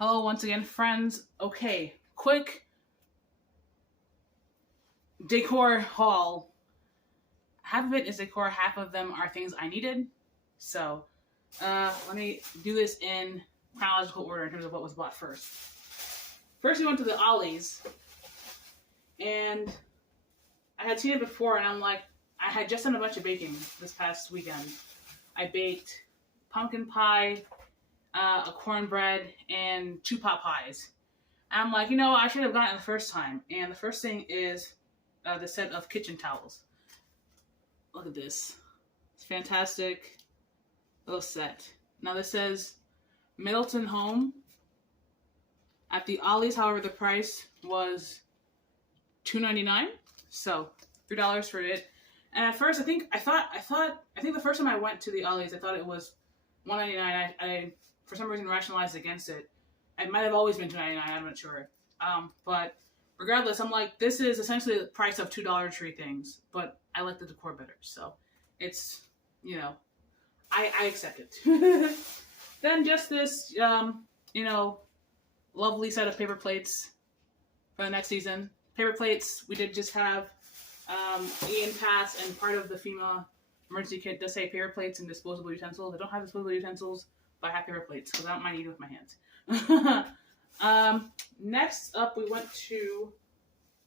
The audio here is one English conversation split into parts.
Hello once again, friends. Okay, quick decor haul. Half of it is decor, half of them are things I needed. So, let me do this in chronological order in terms of what was bought first. First, we went to the Ollie's, and I had seen it before, and I'm like, I had just done a bunch of baking this past weekend. I baked pumpkin pie, a cornbread, and 2 pot pies. And I'm like, I should have gotten it the first time. And the first thing is the set of kitchen towels. Look at this. It's fantastic little set. Now this says Middleton Home. At the Ollie's, however, the price was $2.99. So $3 for it. And at first, I think the first time I went to the Ollie's, I thought it was $1.99. I for some reason rationalized against it. It might have always been $2.99. I'm not sure. But regardless, I'm like, this is essentially the price of $2 Dollar Tree things. But I like the decor better, so it's I accept it. Then just this lovely set of paper plates for the next season. Paper plates, we did just have Ian pass, and part of the FEMA emergency kit does say paper plates and disposable utensils. I don't have disposable utensils, but I have paper plates because I don't mind eating with my hands. Next up, we went to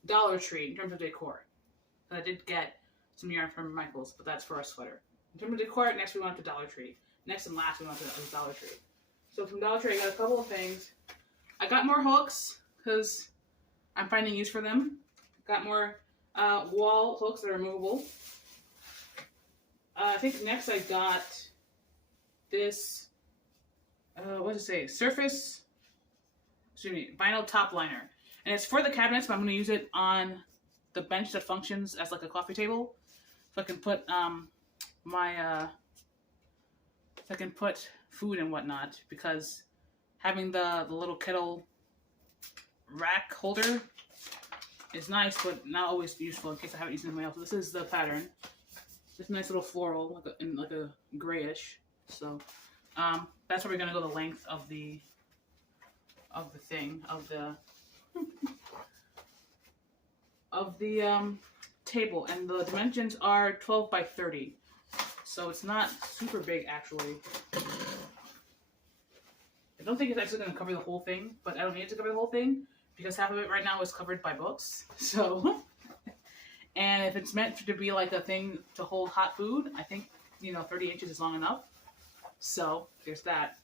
Dollar Tree in terms of decor. I did get some yarn from Michael's, but that's for a sweater. In terms of decor, next we went to Dollar Tree. Next and last, we went to Dollar Tree. So from Dollar Tree, I got a couple of things. I got more hooks because I'm finding use for them. Got more wall hooks that are removable. I think next I got this, what does it say? Vinyl top liner. And it's for the cabinets, but I'm going to use it on the bench that functions as like a coffee table. So I can put food and whatnot, because having the little kettle rack holder is nice, but not always useful in case I haven't used it in my house. So this is the pattern. This nice little floral, in a grayish. So that's where we're gonna go the length of the table, and the dimensions are 12 by 30. So it's not super big actually. I don't think it's actually gonna cover the whole thing, but I don't need it to cover the whole thing because half of it right now is covered by books. So, and if it's meant to be like a thing to hold hot food, I think 30 inches is long enough. So there's that.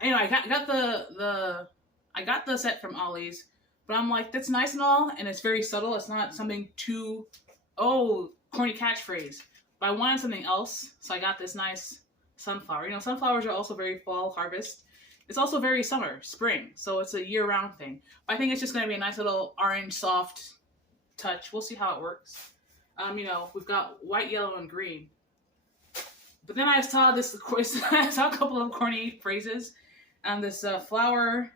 Anyway, I got the set from Ollie's, but I'm like, that's nice and all, and it's very subtle. It's not something too corny catchphrase. But I wanted something else, so I got this nice sunflower. Sunflowers are also very fall harvest. It's also very summer, spring, so it's a year-round thing. But I think it's just going to be a nice little orange, soft touch. We'll see how it works. We've got white, yellow, and green. But then I saw I saw a couple of corny phrases on this flower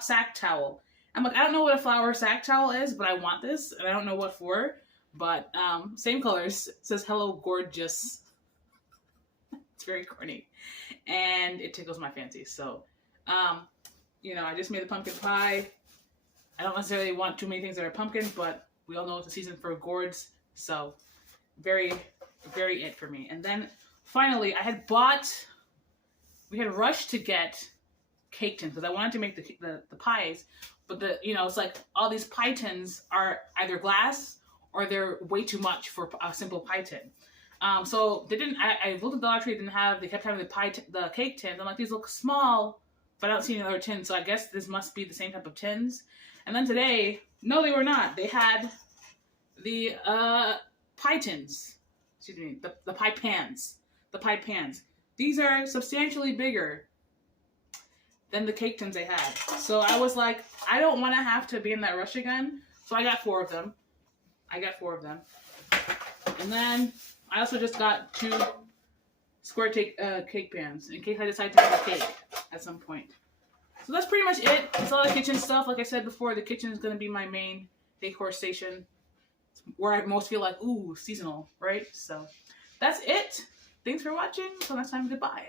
sack towel. I'm like, I don't know what a flower sack towel is, but I want this, and I don't know what for. But same colors. It says "Hello, gorgeous." It's very corny, and it tickles my fancy. So, I just made the pumpkin pie. I don't necessarily want too many things that are pumpkin, but we all know it's the season for gourds. So, very, very it for me. And then finally, we had rushed to get cake tins because I wanted to make the pies, but it's like all these pie tins are either glass or they're way too much for a simple pie tin. So they didn't. I looked at Dollar Tree. They kept having the cake tins. I'm like, these look small, but I don't see any other tins. So I guess this must be the same type of tins. And then today, no, they were not. They had the pie tins. Excuse me, the pie pans. The pie pans. These are substantially bigger than the cake tins they had. So I was like, I don't want to have to be in that rush again. So I got 4 of them. And then I also just got 2 square cake pans in case I decide to have a cake at some point. So that's pretty much it. It's a lot of kitchen stuff. Like I said before, the kitchen is going to be my main decor station. It's where I most feel like, ooh, seasonal, right? So that's it. Thanks for watching. Until next time, goodbye.